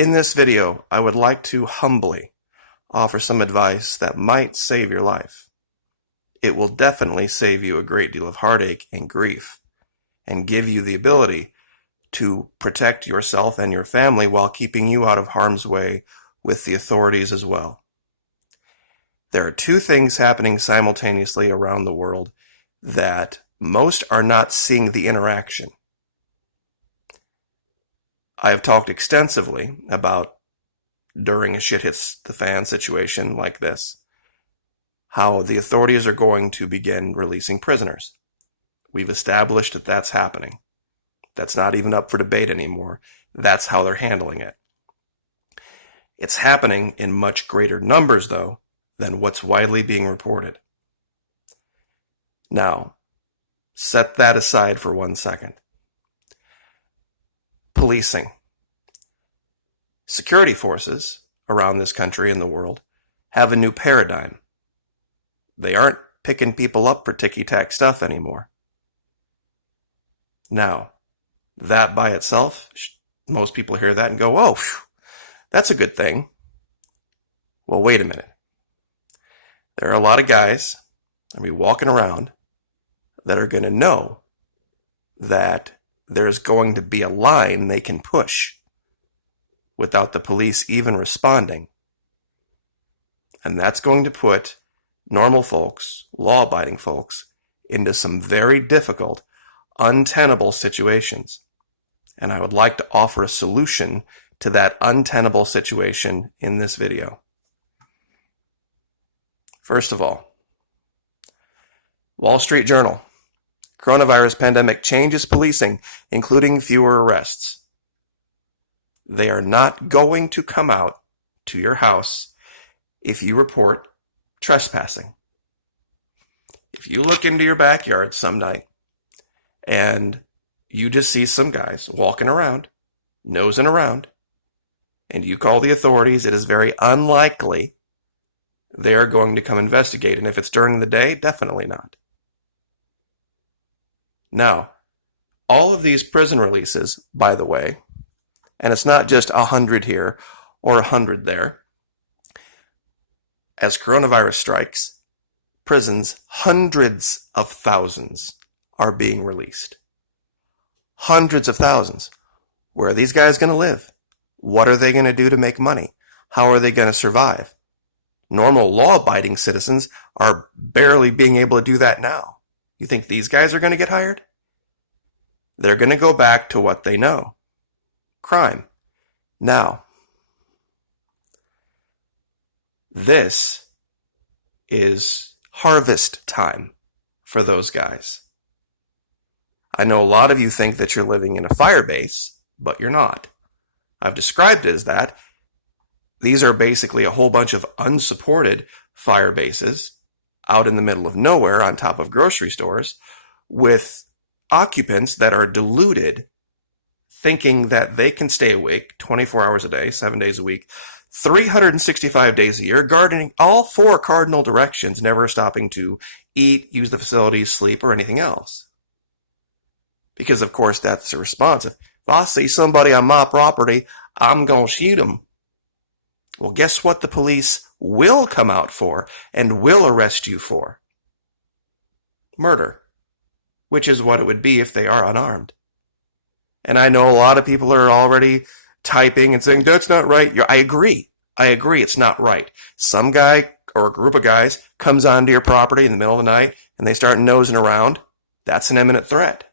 In this video, I would like to humbly offer some advice that might save your life. It will definitely save you a great deal of heartache and grief, and give you the ability to protect yourself and your family while keeping you out of harm's way with the authorities as well. There are two things happening simultaneously around the world that most are not seeing the interaction. I have talked extensively about, during a shit hits the fan situation like this, how the authorities are going to begin releasing prisoners. We've established that that's happening. That's not even up for debate anymore. That's how they're handling it. It's happening in much greater numbers, though, than what's widely being reported. Now, set that aside for 1 second. Policing. Security forces around this country and the world have a new paradigm. They aren't picking people up for ticky-tack stuff anymore. Now, that by itself, most people hear that and go, oh, that's a good thing. Well, wait a minute. There are a lot of guys that be walking around that are going to know that there's going to be a line they can push without the police even responding. And that's going to put normal folks, law-abiding folks, into some very difficult, untenable situations. And I would like to offer a solution to that untenable situation in this video. First of all, Wall Street Journal. Coronavirus pandemic changes policing, including fewer arrests. They are not going to come out to your house if you report trespassing. If you look into your backyard some night and you just see some guys walking around, nosing around, and you call the authorities, it is very unlikely they are going to come investigate. And if it's during the day, definitely not. Now, all of these prison releases, by the way, and it's not just 100 here or 100 there. As coronavirus strikes, prisons, hundreds of thousands are being released. Hundreds of thousands. Where are these guys going to live? What are they going to do to make money? How are they going to survive? Normal law-abiding citizens are barely being able to do that now. You think these guys are going to get hired? They're going to go back to what they know. Crime. Now, this is harvest time for those guys. I know a lot of you think that you're living in a fire base, but you're not. I've described it as that. These are basically a whole bunch of unsupported fire bases out in the middle of nowhere on top of grocery stores with occupants that are deluded, thinking that they can stay awake 24 hours a day, 7 days a week, 365 days a year, guarding all four cardinal directions, never stopping to eat, use the facilities, sleep, or anything else. Because, of course, that's irresponsive. If I see somebody on my property, I'm going to shoot them. Well, guess what the police will come out for and will arrest you for? Murder, which is what it would be if they are unarmed. And I know a lot of people are already typing and saying, that's not right. I agree. It's not right. Some guy or a group of guys comes onto your property in the middle of the night and they start nosing around. That's an imminent threat.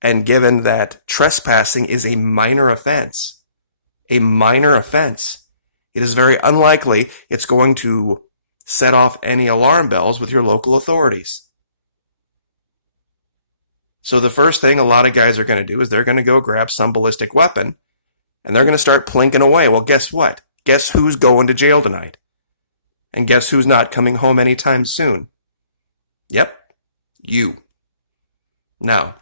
And given that trespassing is a minor offense, it is very unlikely it's going to set off any alarm bells with your local authorities. So the first thing a lot of guys are going to do is they're going to go grab some ballistic weapon and they're going to start plinking away. Well, guess what? Guess who's going to jail tonight? And guess who's not coming home anytime soon? Yep, you. Now,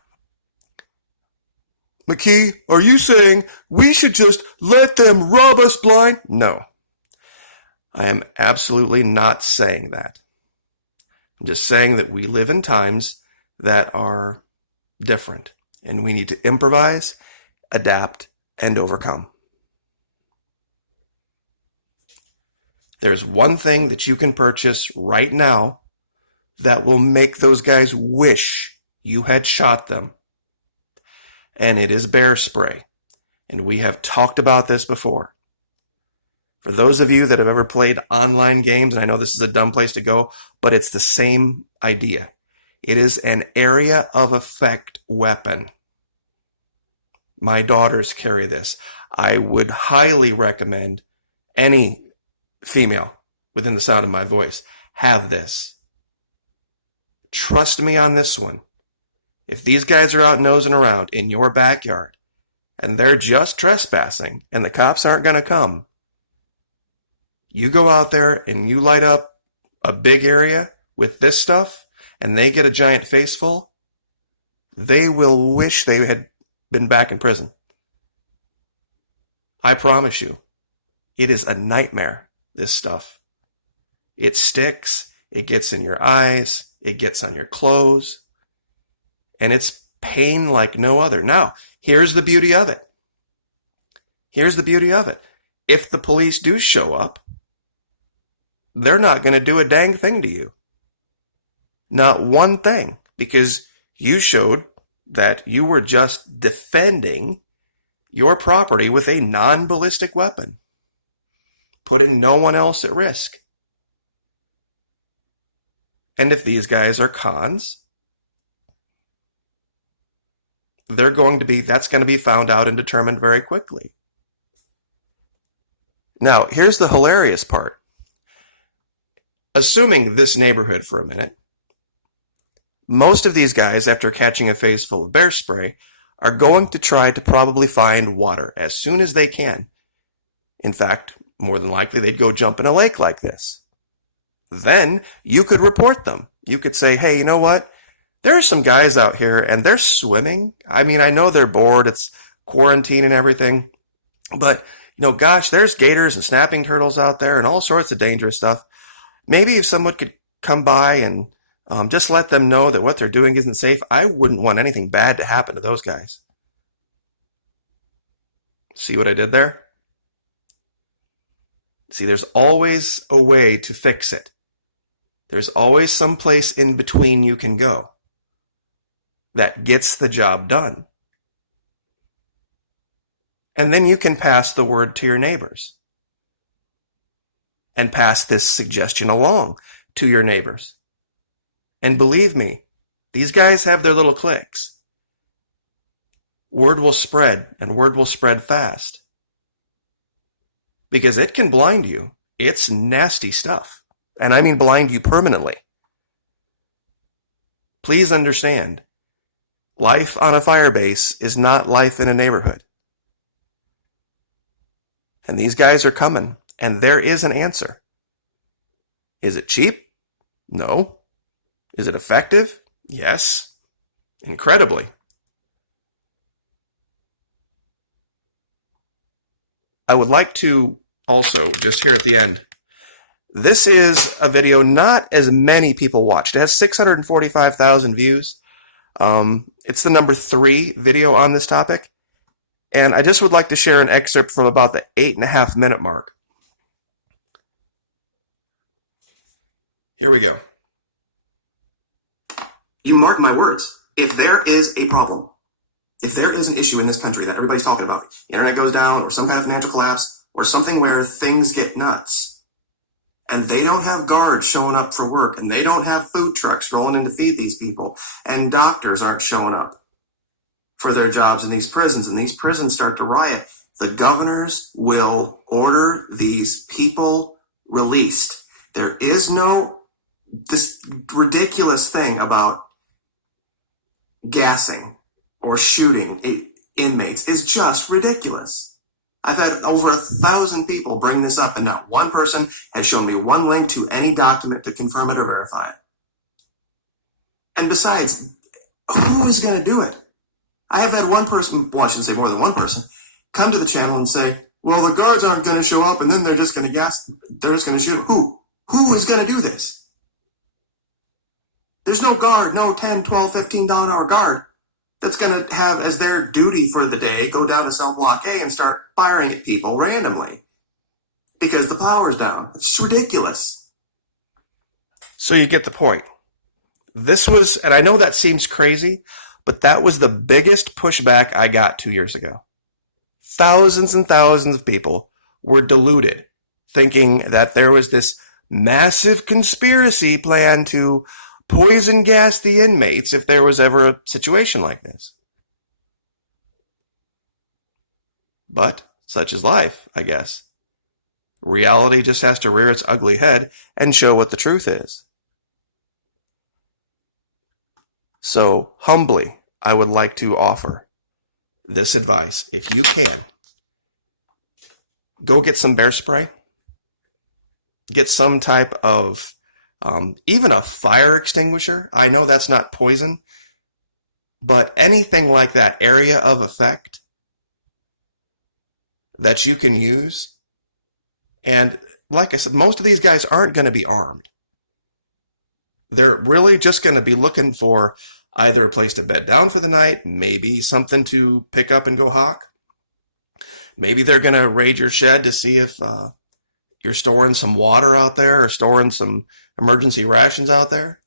McKee, are you saying we should just let them rob us blind? No, I am absolutely not saying that. I'm just saying that we live in times that are different, and we need to improvise, adapt, and overcome. There's one thing that you can purchase right now that will make those guys wish you had shot them. And it is bear spray. And we have talked about this before. For those of you that have ever played online games, and I know this is a dumb place to go, but it's the same idea. It is an area of effect weapon. My daughters carry this. I would highly recommend any female within the sound of my voice have this. Trust me on this one. If these guys are out nosing around in your backyard and they're just trespassing and the cops aren't going to come, you go out there and you light up a big area with this stuff and they get a giant face full, they will wish they had been back in prison. I promise you, it is a nightmare, this stuff. It sticks, it gets in your eyes, it gets on your clothes, and it's pain like no other. Now, here's the beauty of it. Here's the beauty of it. If the police do show up, they're not going to do a dang thing to you. Not one thing, because you showed that you were just defending your property with a non-ballistic weapon, putting no one else at risk. And if these guys are cons, that's going to be found out and determined very quickly. Now, here's the hilarious part. Assuming this neighborhood for a minute, most of these guys, after catching a face full of bear spray, are going to try to probably find water as soon as they can. In fact, more than likely, they'd go jump in a lake like this. Then you could report them. You could say, hey, you know what? There are some guys out here and they're swimming. I mean, I know they're bored. It's quarantine and everything. But, gosh, there's gators and snapping turtles out there and all sorts of dangerous stuff. Maybe if someone could come by and just let them know that what they're doing isn't safe. I wouldn't want anything bad to happen to those guys. See what I did there? See, there's always a way to fix it. There's always some place in between you can go that gets the job done. And then you can pass the word to your neighbors and pass this suggestion along to your neighbors. And believe me, these guys have their little cliques. Word will spread, and word will spread fast. Because it can blind you. It's nasty stuff. And I mean blind you permanently. Please understand, life on a fire base is not life in a neighborhood. And these guys are coming, and there is an answer. Is it cheap? No. Is it effective? Yes. Incredibly. I would like to also, just here at the end, this is a video not as many people watched. It has 645,000 views. It's the number 3 video on this topic. And I just would like to share an excerpt from about the 8.5 minute mark. Here we go. You mark my words. If there is a problem, if there is an issue in this country that everybody's talking about, the internet goes down or some kind of financial collapse or something where things get nuts and they don't have guards showing up for work and they don't have food trucks rolling in to feed these people and doctors aren't showing up for their jobs in these prisons and these prisons start to riot, the governors will order these people released. There is this ridiculous thing about gassing or shooting inmates is just ridiculous. I've had over 1,000 people bring this up and not one person has shown me one link to any document to confirm it or verify it. And besides, who is going to do it? I have had one person, well, I shouldn't say more than one person, come to the channel and say, well, the guards aren't going to show up and then they're just going to they're just going to shoot. Who is going to do this? There's no guard, no $10, $12, $15 an hour guard that's going to have as their duty for the day go down to cell block A and start firing at people randomly. because the power's down. It's ridiculous. So you get the point. This was, and I know that seems crazy, but that was the biggest pushback I got 2 years ago. Thousands and thousands of people were deluded, thinking that there was this massive conspiracy plan to poison gas the inmates if there was ever a situation like this. But such is life, I guess. Reality just has to rear its ugly head and show what the truth is. So, humbly, I would like to offer this advice. If you can, go get some bear spray. Get some type of, even a fire extinguisher. I know that's not poison, but anything like that area of effect that you can use. And like I said, most of these guys aren't going to be armed. They're really just going to be looking for either a place to bed down for the night, maybe something to pick up and go hawk. Maybe they're going to raid your shed to see if you're storing some water out there or storing some emergency rations out there.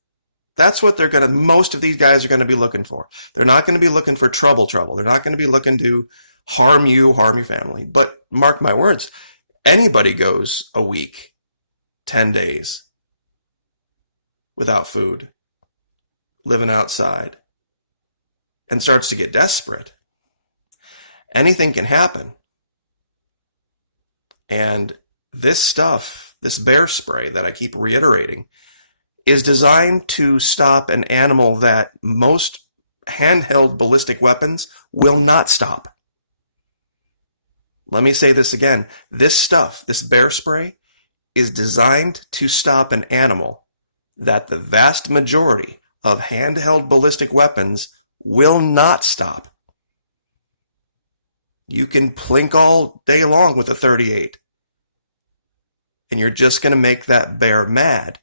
That's what most of these guys are going to be looking for. They're not going to be looking for trouble. They're not going to be looking to harm you, harm your family. But mark my words, anybody goes a week, 10 days without food, living outside, and starts to get desperate. Anything can happen. And this stuff, this bear spray that I keep reiterating, is designed to stop an animal that most handheld ballistic weapons will not stop. Let me say this again. This stuff, this bear spray, is designed to stop an animal that the vast majority of handheld ballistic weapons will not stop. You can plink all day long with a .38, and you're just going to make that bear mad.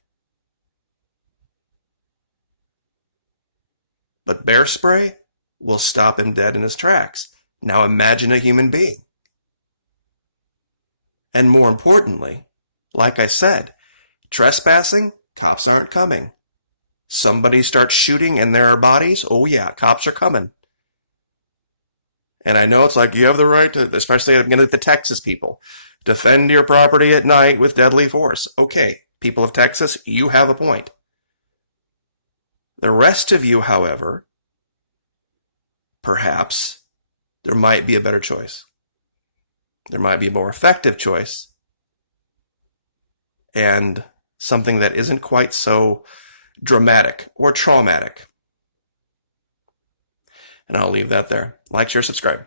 But bear spray will stop him dead in his tracks. Now imagine a human being. And more importantly, like I said, trespassing, cops aren't coming. Somebody starts shooting and there are bodies, oh yeah, cops are coming. And I know it's like you have the right to, especially I'm going to the Texas people, defend your property at night with deadly force. Okay, people of Texas, you have a point. The rest of you, however, perhaps there might be a better choice. There might be a more effective choice. And something that isn't quite so dramatic or traumatic. And I'll leave that there. Like, share, subscribe.